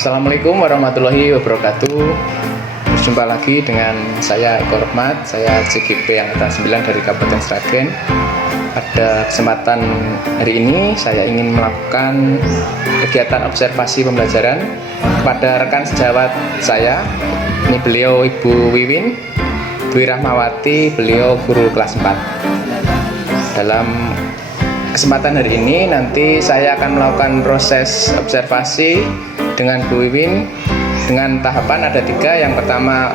Assalamualaikum warahmatullahi wabarakatuh. Berjumpa lagi dengan saya Eko Rahmat, saya CGP Angkatan 9 dari Kabupaten Sragen. Pada kesempatan hari ini saya ingin melakukan kegiatan observasi pembelajaran pada rekan sejawat saya. Ini beliau Ibu Wiwin, Dwi Rahmawati, beliau guru kelas 4. Dalam kesempatan hari ini nanti saya akan melakukan proses observasi dengan Bu Wiwin dengan tahapan ada 3. Yang pertama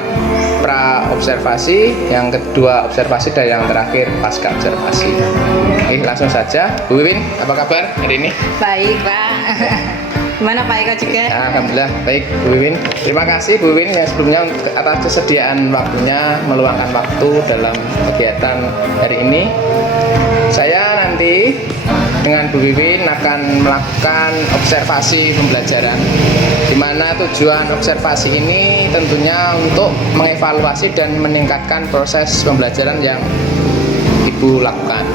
pra observasi, yang kedua observasi, dan yang terakhir pasca observasi. Oke, langsung saja. Bu Wiwin, apa kabar hari ini? Baik, Pak. Gimana Pak Eko juga? Alhamdulillah baik, Bu Wiwin. Terima kasih Bu Wiwin yang sebelumnya atas kesediaan waktunya meluangkan waktu dalam kegiatan hari ini. Saya nanti dengan Bu Wiwin akan melakukan observasi pembelajaran, di mana tujuan observasi ini tentunya untuk mengevaluasi dan meningkatkan proses pembelajaran yang Ibu lakukan.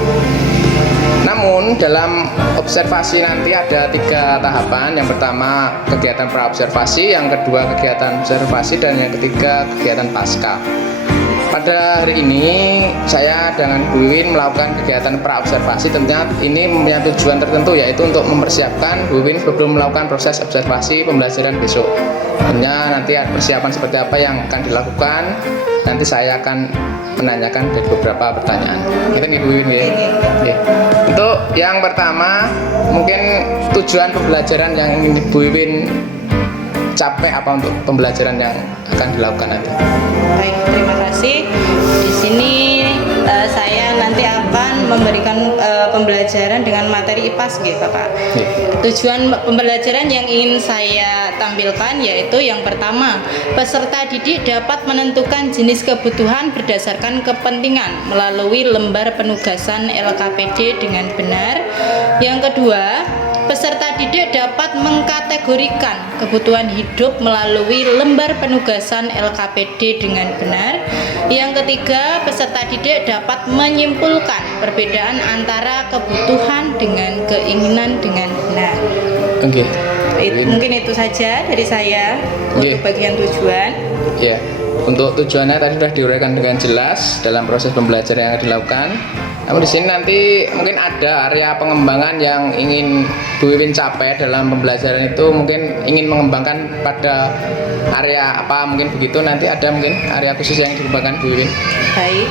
Namun dalam observasi nanti ada 3 tahapan. Yang pertama kegiatan pra-observasi, yang kedua kegiatan observasi, dan yang ketiga kegiatan pasca. Pada hari ini saya dengan Bu Wiwin melakukan kegiatan pra-observasi. Tentunya ini mempunyai tujuan tertentu, yaitu untuk mempersiapkan Bu Wiwin sebelum melakukan proses observasi pembelajaran besok. Tentunya nanti ada persiapan seperti apa yang akan dilakukan. Nanti saya akan menanyakan dari beberapa pertanyaan. Kita nih Bu Wiwin ya. Oke. Untuk yang pertama, mungkin tujuan pembelajaran yang ingin Bu Wiwin capai apa untuk pembelajaran yang akan dilakukan nanti? Baik, terima kasih. Di sini saya nanti akan memberikan pembelajaran dengan materi IPAS, gitu, Bapak. Tujuan pembelajaran yang ingin saya tampilkan yaitu yang pertama, peserta didik dapat menentukan jenis kebutuhan berdasarkan kepentingan melalui lembar penugasan LKPD dengan benar. Yang kedua, peserta didik dapat mengkategorikan kebutuhan hidup melalui lembar penugasan LKPD dengan benar. Yang ketiga, peserta didik dapat menyimpulkan perbedaan antara kebutuhan dengan keinginan dengan benar. Oke. Mungkin itu saja dari saya untuk bagian tujuan. Ya, untuk tujuannya tadi sudah diuraikan dengan jelas dalam proses pembelajaran yang akan dilakukan. Namun di sini nanti mungkin ada area pengembangan yang ingin Bu Wiwin capai dalam pembelajaran itu, mungkin ingin mengembangkan pada area apa, mungkin begitu. Nanti ada mungkin area khusus yang dikembangkan Bu Wiwin. Baik,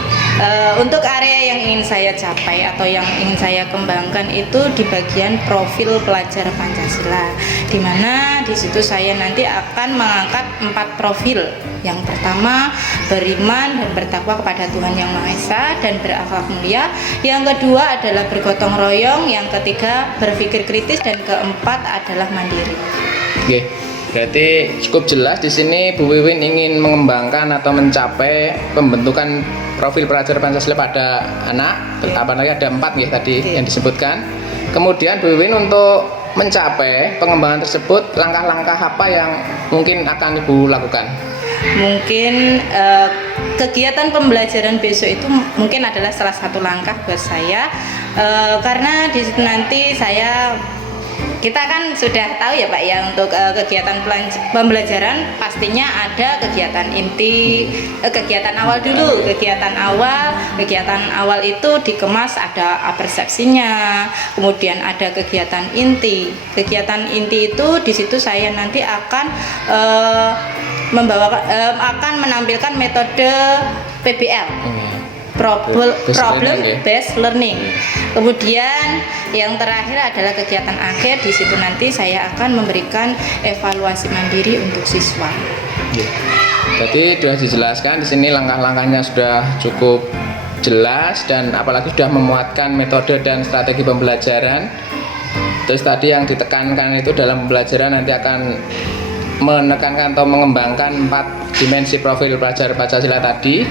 untuk area yang ingin saya capai atau yang ingin saya kembangkan itu di bagian profil pelajar Pancasila, di mana di situ saya nanti akan mengangkat 4 profil. Yang pertama, beriman dan bertakwa kepada Tuhan Yang Maha Esa dan berakhlak mulia. Yang kedua adalah bergotong royong. Yang ketiga, berpikir kritis, dan keempat adalah mandiri. Oke. Berarti cukup jelas di sini Bu Wiwin ingin mengembangkan atau mencapai pembentukan profil pelajar Pancasila pada anak. Apalagi ada 4 ya tadi yang disebutkan. Kemudian Bu Wiwin untuk mencapai pengembangan tersebut, langkah-langkah apa yang mungkin akan Ibu lakukan? Mungkin kegiatan pembelajaran besok itu mungkin adalah salah satu langkah buat saya, karena di situ nanti kita kan sudah tahu ya Pak ya, untuk kegiatan pembelajaran pastinya ada kegiatan inti, kegiatan awal dulu. Kegiatan awal itu dikemas, ada persepsinya, kemudian ada kegiatan inti. Kegiatan inti itu di situ saya nanti akan akan menampilkan metode PBL. Problem based learning. Kemudian yang terakhir adalah kegiatan akhir. Di situ nanti saya akan memberikan evaluasi mandiri untuk siswa. Jadi sudah dijelaskan di sini, langkah-langkahnya sudah cukup jelas, dan apalagi sudah memuatkan metode dan strategi pembelajaran. Terus tadi yang ditekankan itu dalam pembelajaran nanti akan menekankan atau mengembangkan 4 dimensi profil pelajar Pancasila tadi.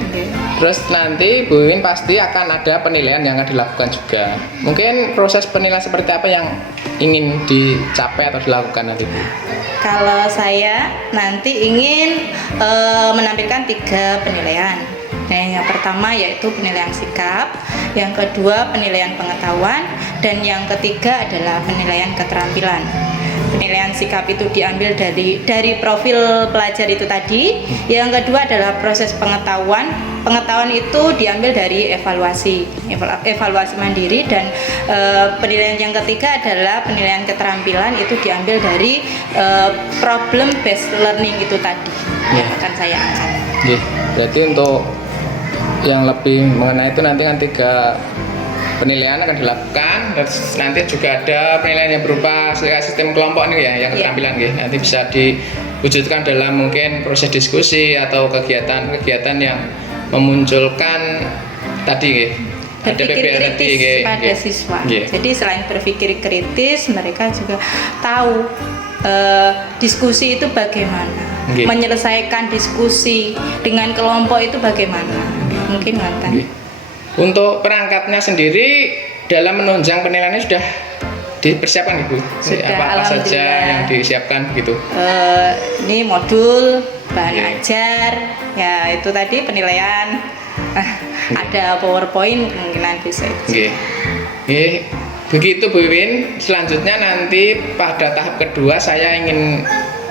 Terus nanti Bu Wiwin pasti akan ada penilaian yang akan dilakukan juga. Mungkin proses penilaian seperti apa yang ingin dicapai atau dilakukan nanti Bu? Kalau saya nanti ingin menampilkan 3 penilaian. Nah, yang pertama yaitu penilaian sikap, yang kedua penilaian pengetahuan, dan yang ketiga adalah penilaian keterampilan. penilaian sikap itu diambil dari profil pelajar itu tadi. Yang kedua adalah proses pengetahuan. Pengetahuan itu diambil dari evaluasi mandiri, dan penilaian yang ketiga adalah penilaian keterampilan, itu diambil dari problem based learning itu tadi. Yang akan saya angkat. Berarti untuk yang lebih mengenai itu nanti ke penilaian akan dilakukan, dan nanti juga ada penilaian yang berupa sistem kelompok nih ya, yang keterampilan nanti bisa diwujudkan dalam mungkin proses diskusi atau kegiatan-kegiatan yang memunculkan tadi berpikir kritis pada siswa. Jadi selain berpikir kritis, mereka juga tahu diskusi itu bagaimana, menyelesaikan diskusi dengan kelompok itu bagaimana. Mungkin mantan. Untuk perangkatnya sendiri dalam menunjang penilaiannya sudah dipersiapkan Ibu? Sudah, apa saja yang disiapkan gitu? Ini modul, bahan ajar, ya itu tadi penilaian. Ada PowerPoint kemungkinan bisa itu. Begitu Bu Wiwin. Selanjutnya nanti pada tahap kedua saya ingin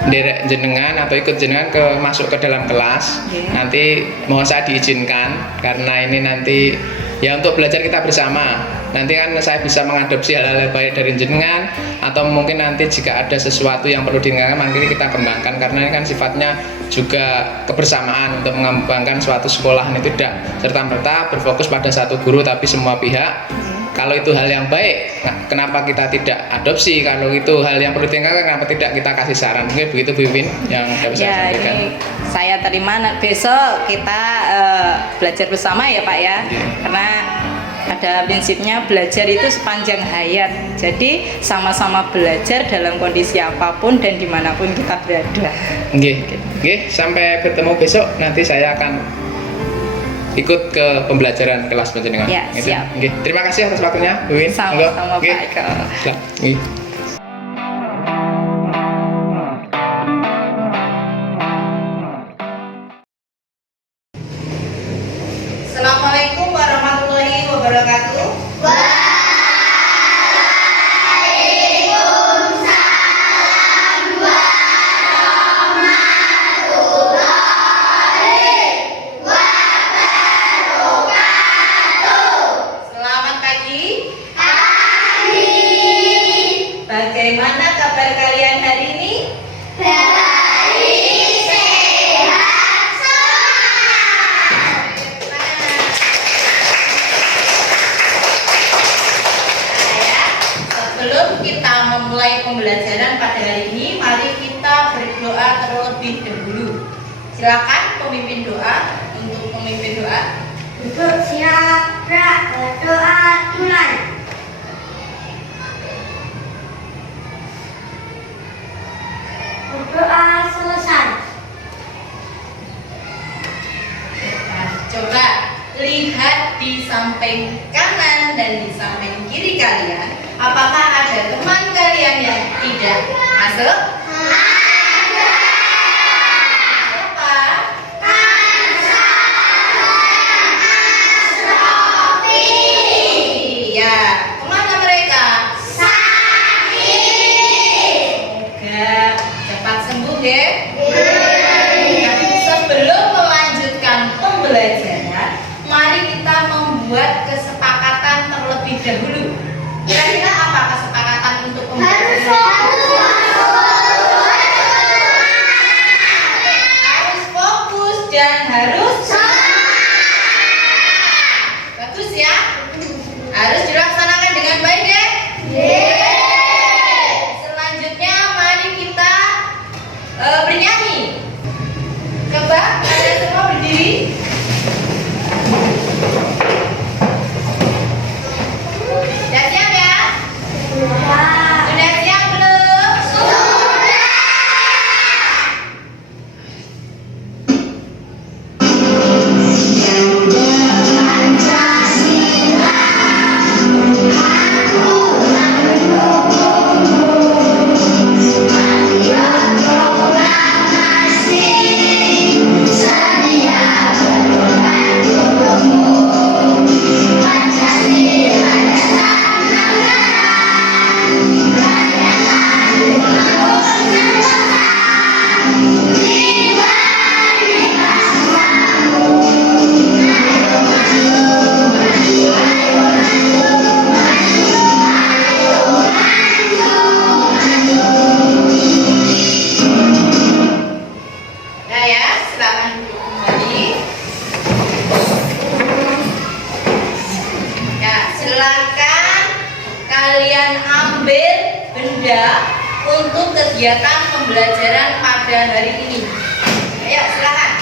derek jenengan atau ikut jenengan masuk ke dalam kelas. Nanti mohon saya diizinkan karena ini nanti ya untuk belajar kita bersama. Nanti kan saya bisa mengadopsi hal-hal baik dari jenengan, atau mungkin nanti jika ada sesuatu yang perlu diingatkan nanti kita kembangkan, karena ini kan sifatnya juga kebersamaan untuk mengembangkan suatu sekolah. Ini tidak serta-merta berfokus pada satu guru tapi semua pihak. Kalau itu hal yang baik, kenapa kita tidak adopsi? Kalau itu hal yang perlu ditingkatkan, kenapa tidak kita kasih saran? Mungkin begitu Bu Wiwin yang dapat saya sampaikan. Ini saya terima, besok kita belajar bersama ya Pak ya. Karena ada prinsipnya belajar itu sepanjang hayat. Jadi sama-sama belajar dalam kondisi apapun dan dimanapun kita berada. Sampai bertemu besok. Nanti saya akan ikut ke pembelajaran kelas penjenengan. Siap. Terima kasih atas waktunya, Bu Wiwin. Sama-sama Pak Eko. Assalamualaikum warahmatullahi wabarakatuh. Bagaimana kabar kalian hari ini? Baik, sehat, semangat. Sebelum kita memulai pembelajaran pada hari ini, mari kita berdoa terlebih dahulu. Silakan pemimpin doa untuk pemimpin doa. Untuk siapa berdoa mulai. Berdoa selesai. Nah, coba lihat di samping kanan dan di samping kiri kalian, apakah ada teman kalian yang tidak masuk? Ada. Siapa? Iya, kemana mereka? Semoga cepat sembuh ya. Nah, sebelum melanjutkan pembelajaran, mari kita membuat kesepakatan terlebih dahulu. Kira-kira apa kesepakatan untuk pembelajaran? Harus fokus dan harus bagus ya. Harus dilaksanakan dengan baik ya. Selanjutnya mari kita bernyanyi. Coba kalian semua berdiri. Sudah siap ya? Sudah siap belum? kalian ambil benda untuk kegiatan pembelajaran pada hari ini. Ayo silakan.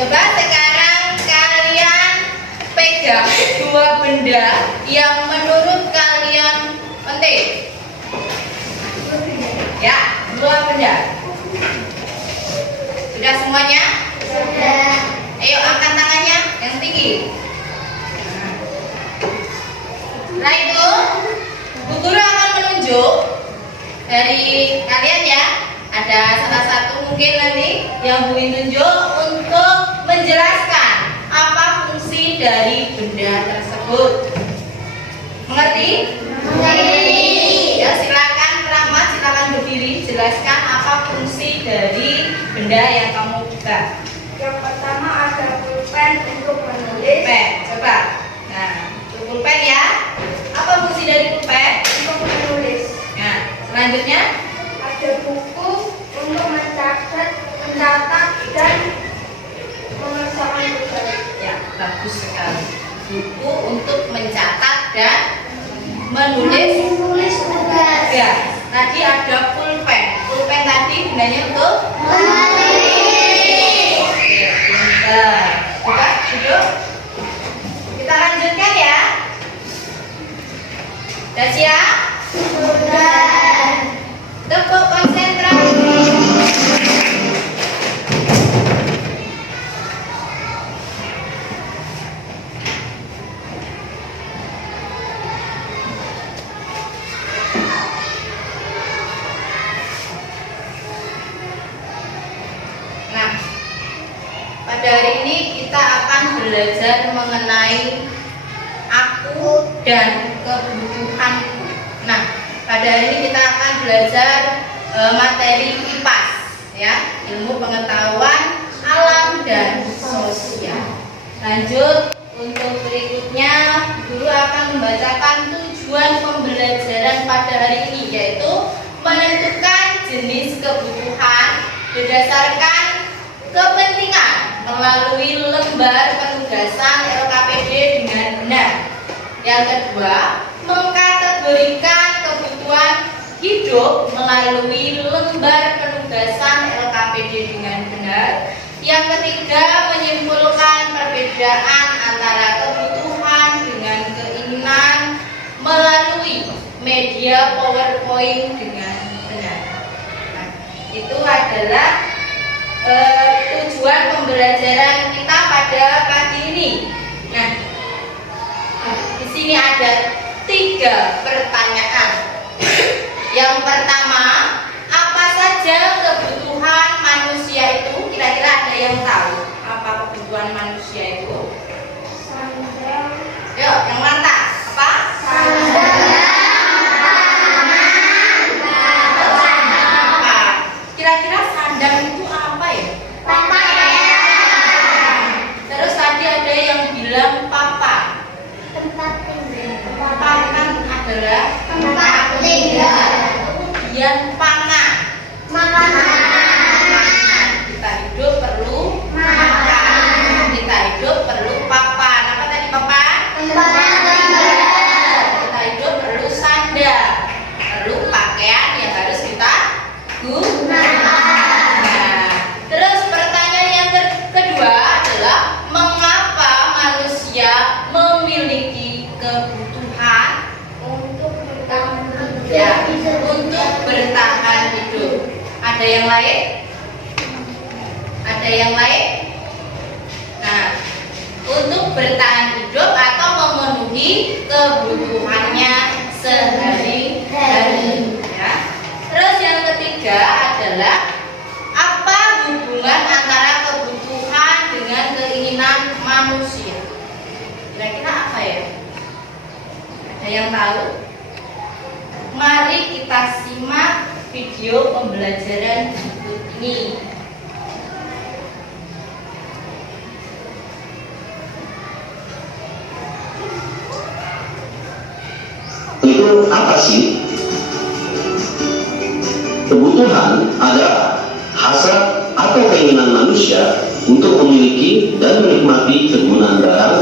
Coba sekarang kalian pegang dua benda yang menurut kalian penting. Ya, dua benda. Sudah semuanya? Sudah. Ayo angkat tangannya yang tinggi. Setelah itu, Bu Guru akan menunjuk dari kalian ya. Ada salah satu mungkin nanti yang Bu tunjuk untuk menjelaskan apa fungsi dari benda tersebut. Mengerti? Mengerti. Ya, silakan Rahmat, silakan berdiri. Jelaskan apa fungsi dari benda yang kamu buka. Yang pertama ada pulpen untuk menulis. Pulpen, coba. Nah, untuk pulpen ya. Apa fungsi dari pulpen? Untuk menulis. Nah, selanjutnya Ada buku untuk mencatat dan mengerjakan tugas. ya, bagus sekali. Buku untuk mencatat dan menulis. Menulis tugas. Ya, tadi ada pulpen. Pulpen tadi gunanya untuk Menulis. Oke, pintar. Coba duduk. Kita lanjutkan ya. Sudah siap? Sudah. Tepuk konsentrasi. Nah, pada hari ini kita akan belajar mengenai aku dan kebutuhanku. Nah, pada hari ini kita akan belajar materi IPAS, ya, ilmu pengetahuan alam dan sosial. Lanjut, untuk berikutnya Guru akan membacakan tujuan pembelajaran pada hari ini, yaitu menentukan jenis kebutuhan berdasarkan kepentingan melalui lembar penugasan LKPD dengan benar. Yang kedua, mengkategorikan kebutuhan hidup melalui lembar penugasan LKPD dengan benar. Yang ketiga, menyimpulkan perbedaan antara kebutuhan dengan keinginan melalui media PowerPoint dengan benar. Nah, itu adalah tujuan pembelajaran kita pada pagi ini. Nah, di sini ada 3 pertanyaan. Yang pertama, apa saja kebutuhan manusia itu? Kira-kira ada yang tahu apa kebutuhan manusia itu? Sandal. Yuk, yang lantas. Apa? Apa? Kira-kira sandal itu apa ya? Terus tadi ada yang bilang papa. Tempat tinggal. Papan adalah Tempat tinggal. kemudian pangan. Makanan. Kita hidup perlu Makan. Kita hidup perlu papan. Apa tadi papan? Tempat tinggal. Kita hidup perlu sandal. Perlu pakaian yang harus kita gunakan. Nah, terus pertanyaan yang kedua adalah mengapa manusia memiliki kebutuhan Untuk bertahan hidup. ya untuk bertahan hidup. Ada yang lain? Ada yang lain? Nah, untuk bertahan hidup atau memenuhi kebutuhannya sehari-hari. Ya. Terus yang ketiga adalah apa hubungan antara kebutuhan dengan keinginan manusia? Kira-kira apa ya? Ada yang tahu? Mari kita simak video pembelajaran berikut ini. Itu apa sih? Kebutuhan adalah hasrat atau keinginan manusia untuk memiliki dan menikmati kegunaan barang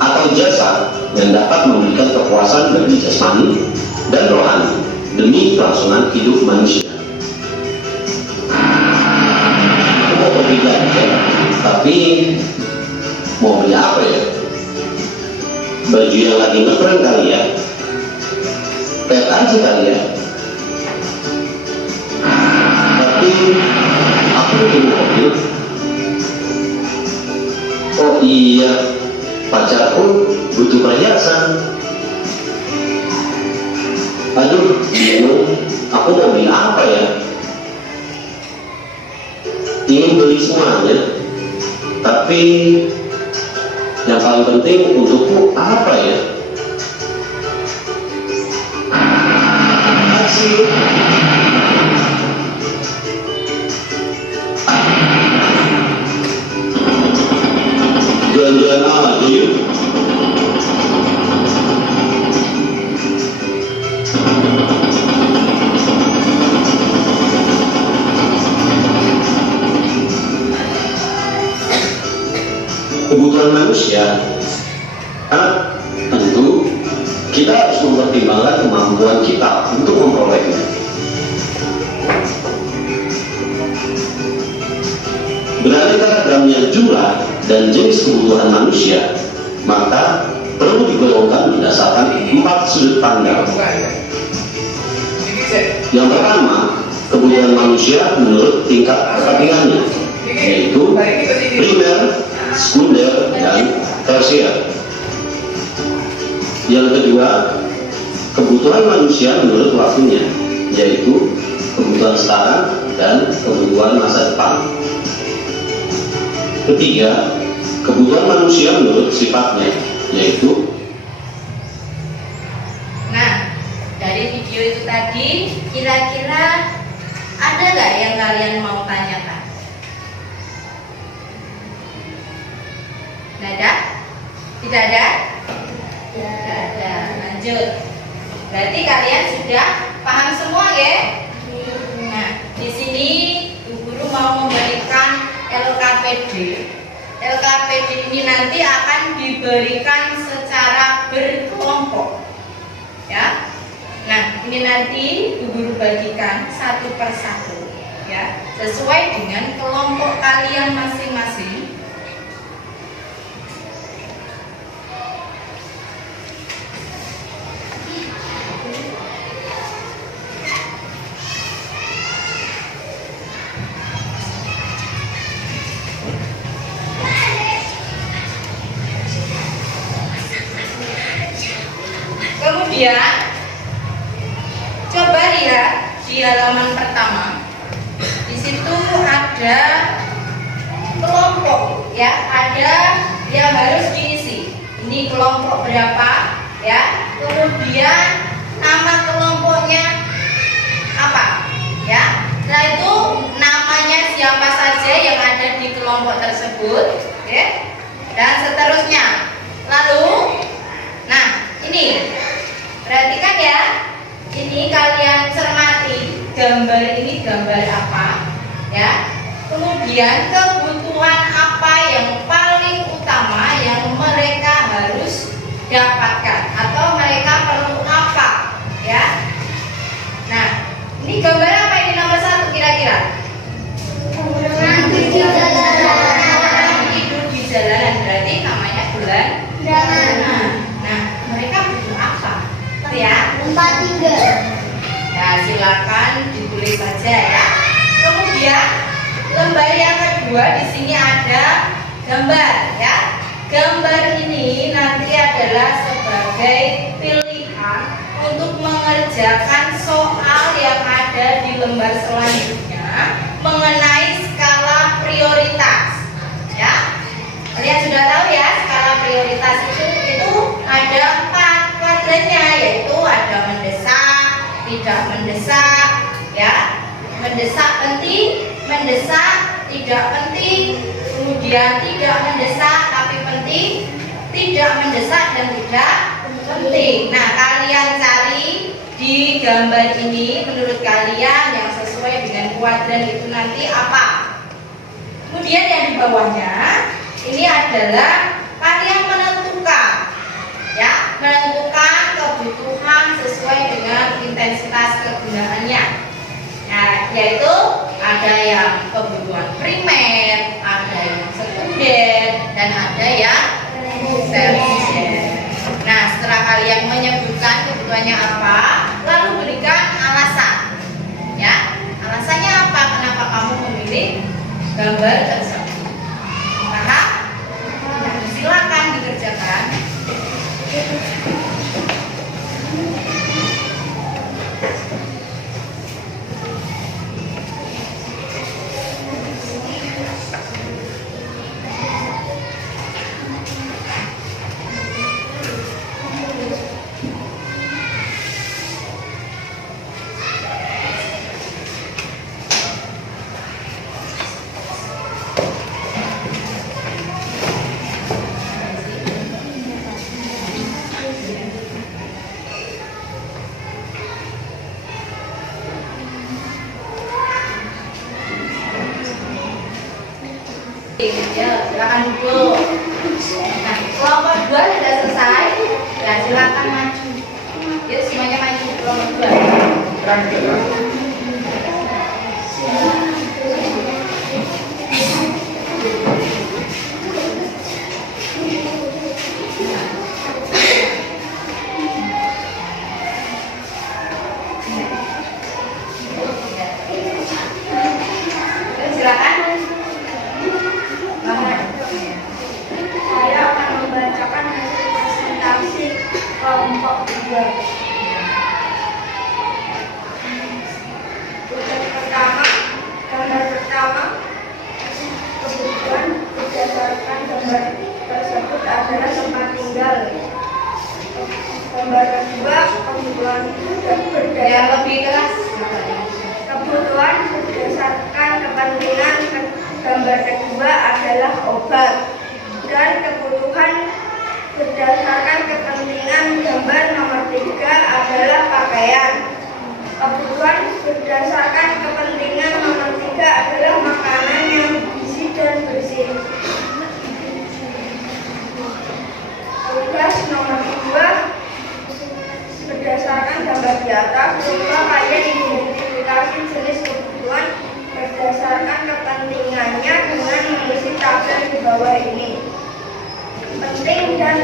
atau jasa yang dapat memberikan kepuasan bagi jasmani dan rohani demi kelangsungan hidup manusia. Aku mau pergi belanja, tapi mau beli apa ya? Baju yang lagi ngetren kali ya? Lihat aja kali ya? Tapi aku butuh mobil. Oh iya, pacarku butuh perhiasan. Aduh, bingung, aku mau beli apa ya? Ingin beli semuanya, tapi yang paling penting untukku apa ya? Kasih. Jalan-jalan aja yuk. Kebutuhan manusia, tentu kita harus mempertimbangkan kemampuan kita untuk memperolehnya. Beraneka ragamnya jumlah dan jenis kebutuhan manusia, maka perlu digolongkan berdasarkan 4 sudut pandang. Yang pertama, kebutuhan manusia menurut tingkat kepentingannya, yaitu primer, sekunder, dan tersier. Yang kedua, kebutuhan manusia menurut waktunya, yaitu kebutuhan sekarang dan kebutuhan masa depan. Ketiga, kebutuhan manusia menurut sifatnya, yaitu. Nah, dari video itu tadi, kira-kira ada nggak yang kalian mau tanyakan? Nggak ada? Tidak ada? Tidak ada. Lanjut. Berarti kalian sudah paham semua ya? Nah, di sini Bu Guru mau memberikan LKPD. LKPD ini nanti akan diberikan secara berkelompok. Ya. Nah, ini nanti Bu Guru bagikan satu persatu ya, sesuai dengan kelompok kalian masing-masing. Kemudian coba lihat di halaman pertama. Di situ ada kelompok ya, ada yang harus diisi. Ini kelompok berapa ya? Kemudian nama kelompoknya apa? Ya. Setelah itu namanya siapa saja yang ada di kelompok tersebut, ya. Dan seterusnya. Lalu nah, ini perhatikan ya, ini kalian cermati gambar ini gambar apa ya, kemudian kebutuhan apa yang paling utama yang mereka harus dapatkan atau mereka perlu apa ya. Nah, ini gambar apa ini nomor 1 kira-kira? Tidur Tidur di jalanan, berarti namanya bulan. Nah, mereka butuh apa? Ya, tempat tinggal. ya silakan ditulis saja ya. Kemudian lembar yang kedua di sini ada gambar ya. Gambar ini nanti adalah sebagai pilihan untuk mengerjakan soal yang ada di lembar selanjutnya mengenai skala prioritas ya. Kalian sudah tahu ya, skala prioritas itu ada 4 kuadrannya, yaitu ada mendesak, tidak mendesak ya, mendesak penting, mendesak tidak penting, kemudian tidak mendesak tapi penting, tidak mendesak dan tidak penting. Nah, kalian cari di gambar ini menurut kalian yang sesuai dengan kuadran itu nanti apa. Kemudian yang di bawahnya ini adalah kalian menentukan yaitu ada yang kebutuhan primer, ada yang sekunder, dan ada yang tersier. Nah, setelah kalian menyebutkan kebutuhannya apa, lalu berikan alasan. Ya, alasannya apa? Kenapa kamu memilih gambar tersebut? Paham? Nah, silakan dikerjakan. Ya, silakan duduk. Nah, kelompok 2 sudah selesai. Ya, silakan maju. Yuk, semuanya maju kelompok 2. Silakan. Saya akan membacakan hasil presentasi kelompok 2. Gambar pertama, kebutuhan berdasarkan gambar tersebut adalah tempat tinggal. Gambar kedua, kebutuhan Yang lebih keras. kebutuhan berdasarkan kepentingan. Gambar kedua adalah obat, dan kebutuhan berdasarkan kepentingan gambar nomor 3 adalah pakaian. Kebutuhan berdasarkan kepentingan nomor 3 adalah makanan yang gizi dan bersih. Tugas nomor 2 berdasarkan gambar di atas, coba kalian identifikasi jenis kebutuhan berdasarkan kepentingannya dengan mengisi tabel di bawah ini. Penting dan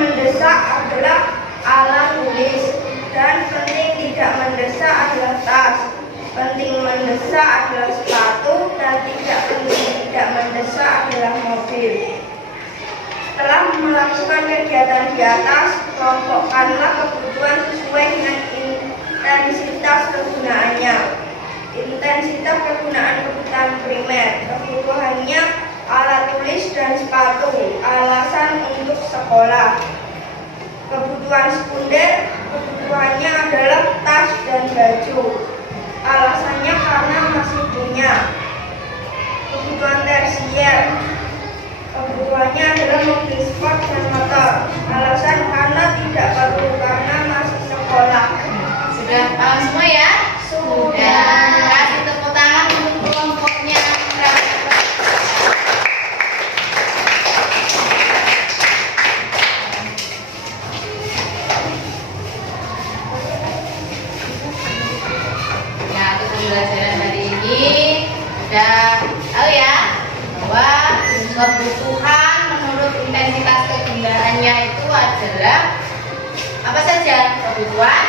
mendesak adalah alat tulis, dan penting tidak mendesak adalah tas. Penting mendesak adalah sepatu, dan tidak penting tidak mendesak adalah mobil. Setelah melakukan kegiatan di atas, kelompokkanlah kebutuhan sesuai dengan intensitas kegunaannya. Intensitas kegunaan kebutuhan primer, kebutuhannya alat tulis dan sepatu, alasan untuk sekolah. Kebutuhan sekunder, kebutuhannya adalah tas dan baju, alasannya karena masih punya. Kebutuhan tersier, kebutuhannya adalah mobil sport dan motor, alasan karena tidak perlu karena masih sekolah. Sudah paham semua ya? Sudah. Kasih tepuk tangan untuk kelompoknya. Ya, untuk pembelajaran hari ini sudah tahu ya bahwa kebutuhan menurut intensitas kegunaannya itu adalah apa saja? Kebutuhan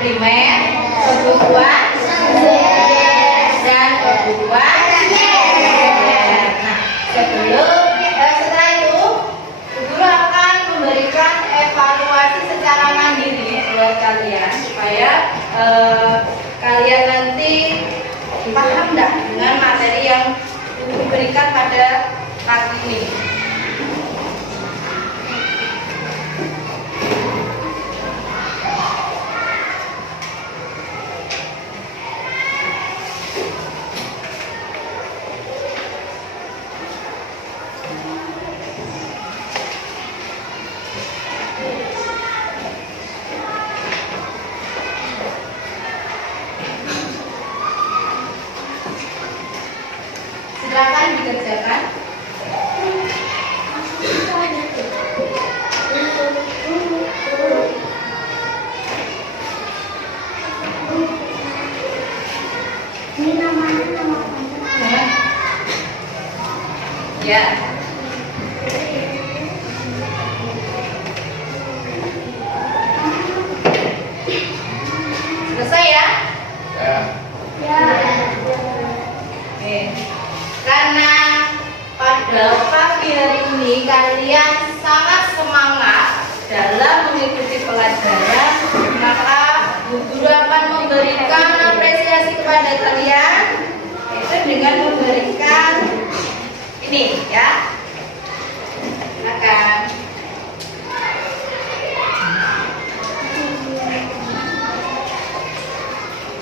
primer, kebutuhan dan kebutuhan sekunder. Nah, setelah itu guru akan memberikan evaluasi secara mandiri buat kalian supaya kalian nanti paham enggak dengan materi yang diberikan pada pagi ini. dengan memberikan ini ya. Silakan.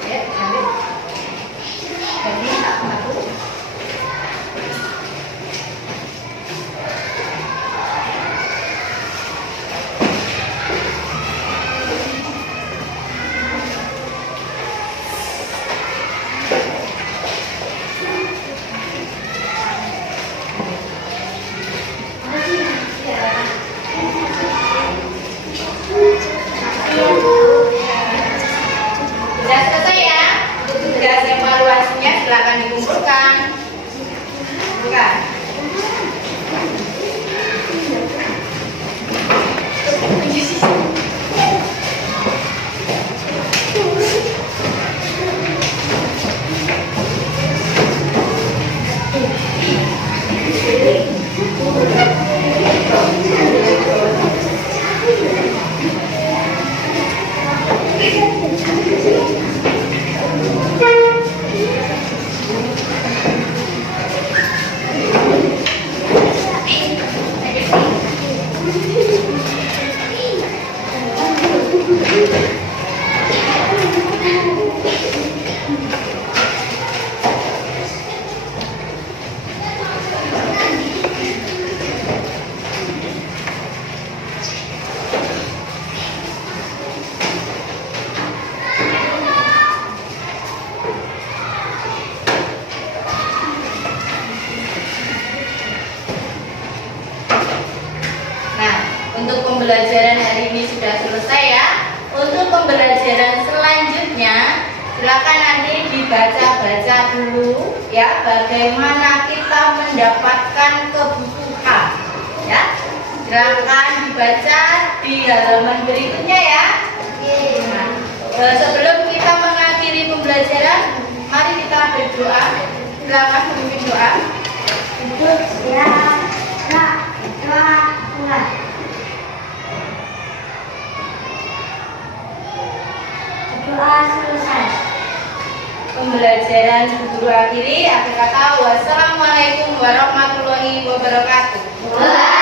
Ya, ambil. Ini aku. Sudah selesai ya? Untuk tugas evaluasinya silakan dikumpulkan. Bukan. Nah, untuk pembelajaran hari ini sudah selesai ya. Untuk pembelajaran selanjutnya, silakan nanti dibaca-baca dulu ya, bagaimana kita mendapatkan kebutuhan ya. Silakan dibaca di halaman berikutnya ya. Nah, sebelum kita mengakhiri pembelajaran, mari kita berdoa. Silakan memimpin doa. Duduk ya. Nah, doa mulai. Doa selesai. Pembelajaran guru akhiri, akhir kata wassalamualaikum warahmatullahi wabarakatuh.